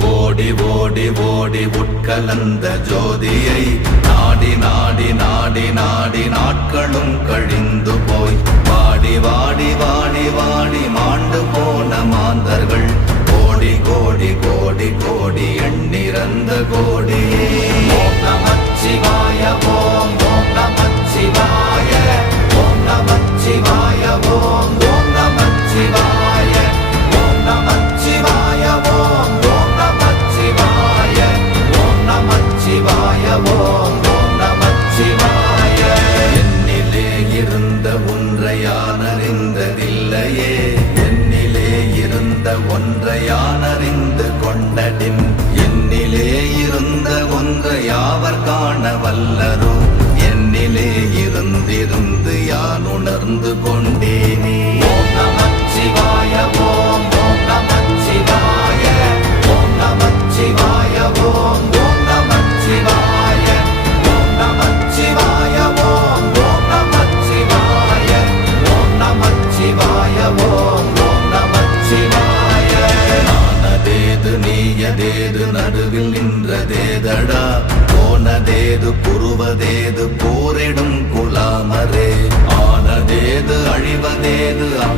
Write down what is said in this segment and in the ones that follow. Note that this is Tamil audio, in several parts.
ஓடி ஓடி ஓடி உட்கலந்த ஜோதியை நாடி நாடி நாடி நாடி நாட்களும் கழிந்து போய். வாடி வாடி வாடி வாடி மாண்டு போன மாந்தர்கள். கோடி கோடி கோடி கோடி எண்ணிறந்த கோடி. ஓம் நமச்சிவாய ஓம் ஓம் நமச்சிவாய ஓம் நமச்சிவாய ஓம் நடுவில் நின்றதேதடா? போனதேது புருவதேது போரிடும் குலாமரே. ஆனதேது அழிவதேது அவ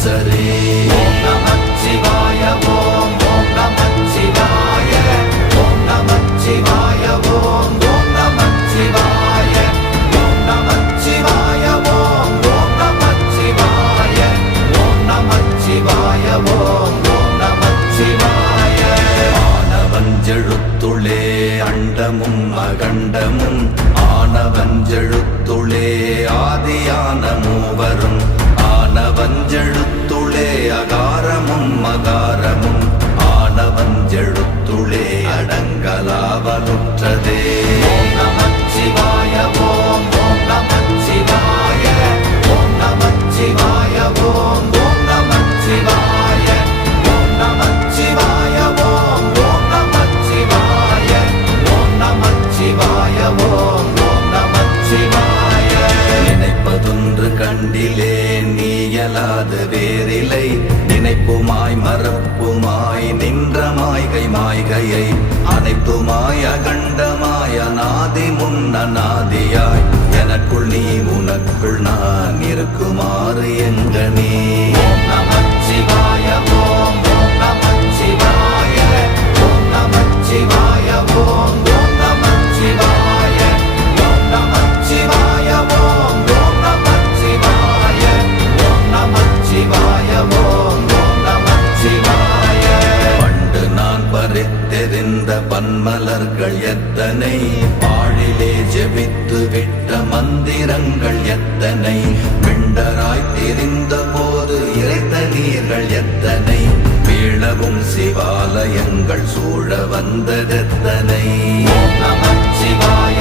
மாயம் ஈசரே ஓம் நமச்சிவாய ஓம் ஓம் நமச்சிவாய ஓம் நமச்சிவாய ஓம் ஓம் நமச்சிவாய ஓம் நமச்சிவாய ஓம் ஓம் நமச்சிவாய ஓம் நமச்சிவாய ஓம் ஓம் நமச்சிவாய ஆனவஞ்செழுத்துளே அண்டமும் அகண்டமும். ஆனவஞ்செழுத்துளே ஆதியான மூவரும். ஆனவஞ்செழு அகாரமும் மகாரமும் ஆனவஞ்செழுத்துளே அடங்கலாவலுற்றதே. ஓம் நமச்சிவாய ஓம் நமச்சிவாய ஓம் நமச்சிவாய உனக்குள் நான் இருக்குமாறு எங்கனே பாழிலே ஜெபித்து விட்ட மந்திரங்கள் எத்தனை? பிண்டராய் தெரிந்த போது இறைத்த நீர்கள் எத்தனை? வீழவும் சிவாலயங்கள் சூழ வந்ததெத்தனை? ஓம் நமச்சிவாய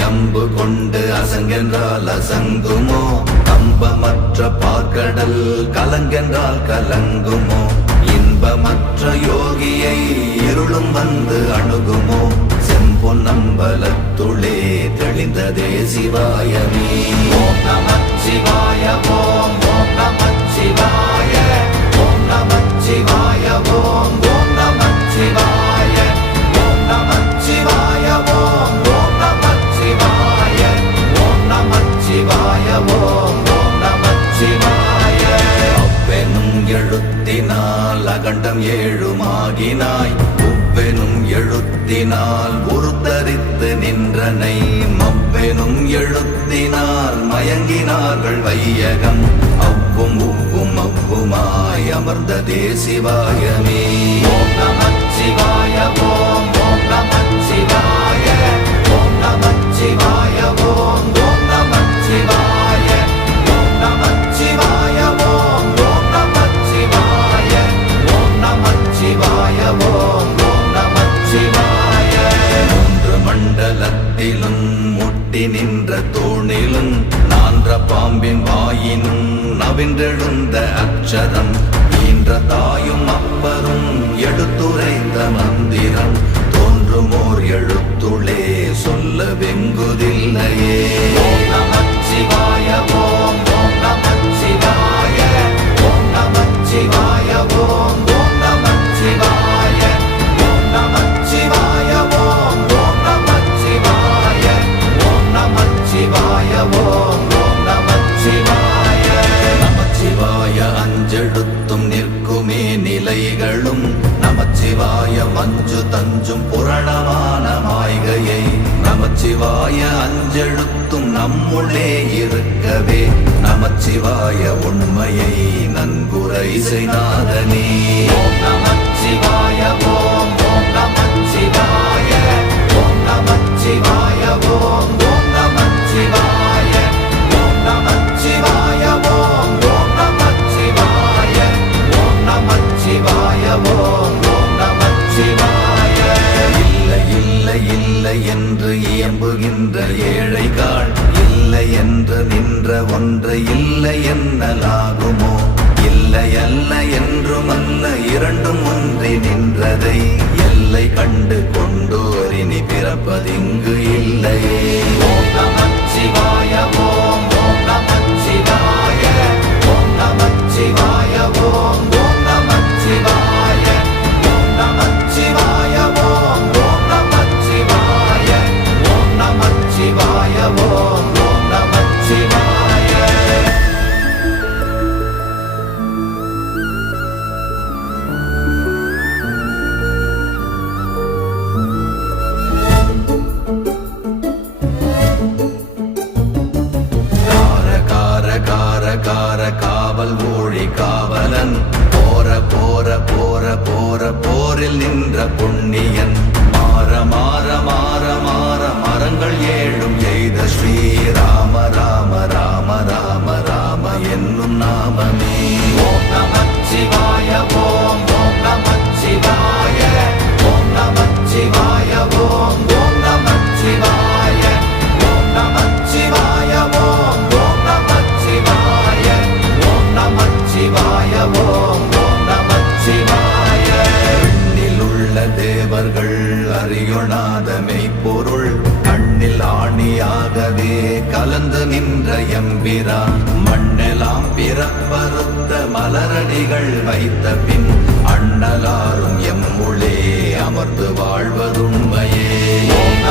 அம்பு கொண்டு அசங்கென்றால் அசங்குமோ? அம்பமற்ற பார்க்கடல் கலங்கென்றால் கலங்குமோ? இன்பமற்ற யோகியை இருளும் வந்து அணுகுமோ? செம்பொன் அம்பலத்துளே தெளிந்ததே சிவாயமே. ஓம் நமச்சிவாய ஓம் ஓம் நமச்சிவாய மயங்கினார்கள் வையகம். அவ்வும் உவ்வும் அவ்வுமாய் அமர்ந்த தேசிவாயமே. ஓம் நமச்சிவாய ஓம் ஓம் நமச்சிவாய ஓம் நமச்சிவாய ஓம் ஓம் நமச்சிவாய ஓம் நமச்சிவாய ஓம் ஓம் நமச்சிவாய ஓம் நமச்சிவாய ஓம் ஓம் நமச்சிவாய மூன்று மண்டலத்திலும் முட்டி நின்ற தோணிலும் ஆன்ற பாம்பின் வாயினும் நவின்றெழுந்த அக்ஷரம். ஈன்ற தாயும் அப்பரும் எடுத்துரைத்த மந்திரம். தோன்றுமோர் எழுத்துளே சொல்ல வெங்குதில்லையே ஓம் நமச்சிவாய ஓம் ஓம் நமச்சிவாய ஓம் நமச்சிவாய ஓம் ஓம் நமச்சிவாய. இசைநாதனே அல்ல என்றும் அல்ல இரண்டும் ஒன்றி நின்றதை எல்லை கண்டு கொண்டோர் இனி பிறப்பதிங்கு இல்லையே. ஓம் நமச்சிவாய நமச்சிவாய ஓம் ஓம் நமச்சிவாய ஓம் நமச்சிவாய ஓம் ஓம் நமச்சிவாய ஓம் நமச்சிவாய ஓம் ஓம் நமச்சிவாய ஓம் நமச்சிவாய ஓம் ஓம் நமச்சிவாய தேவர்கள் அறியொணாத மெய்ப்பொருள் கண்ணில் ஆணியாகவே கலந்து நின்ற எம்பிரா. மண்ணெலாம் பிறப்பறுத்த மலரடிகள் வைத்த பின் அண்ணலாரும் எம்முளே அமர்ந்து வாழ்வதுண்மையே. ஓம்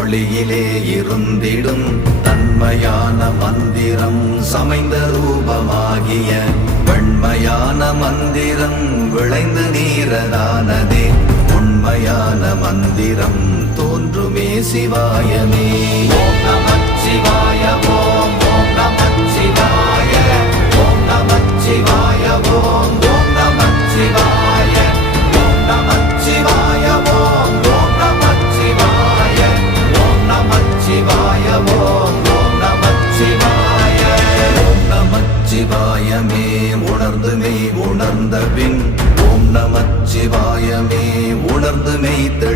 ஒளியிலே இருந்திடும் தன்மையான மந்திரம் சமைந்த ரூபமாகிய உண்மையான மந்திரம் விளைந்து நீரதானதே. உண்மையான மந்திரம் தோன்றுமே சிவாயமே. ஓம் நமச்சிவாய ஓம் ஓம் சிவாய. ஓம் நம சிவாய ஓம் ஓம் நம சிவாய. நமச்சிவாயமே உணர்ந்து மெய்த்த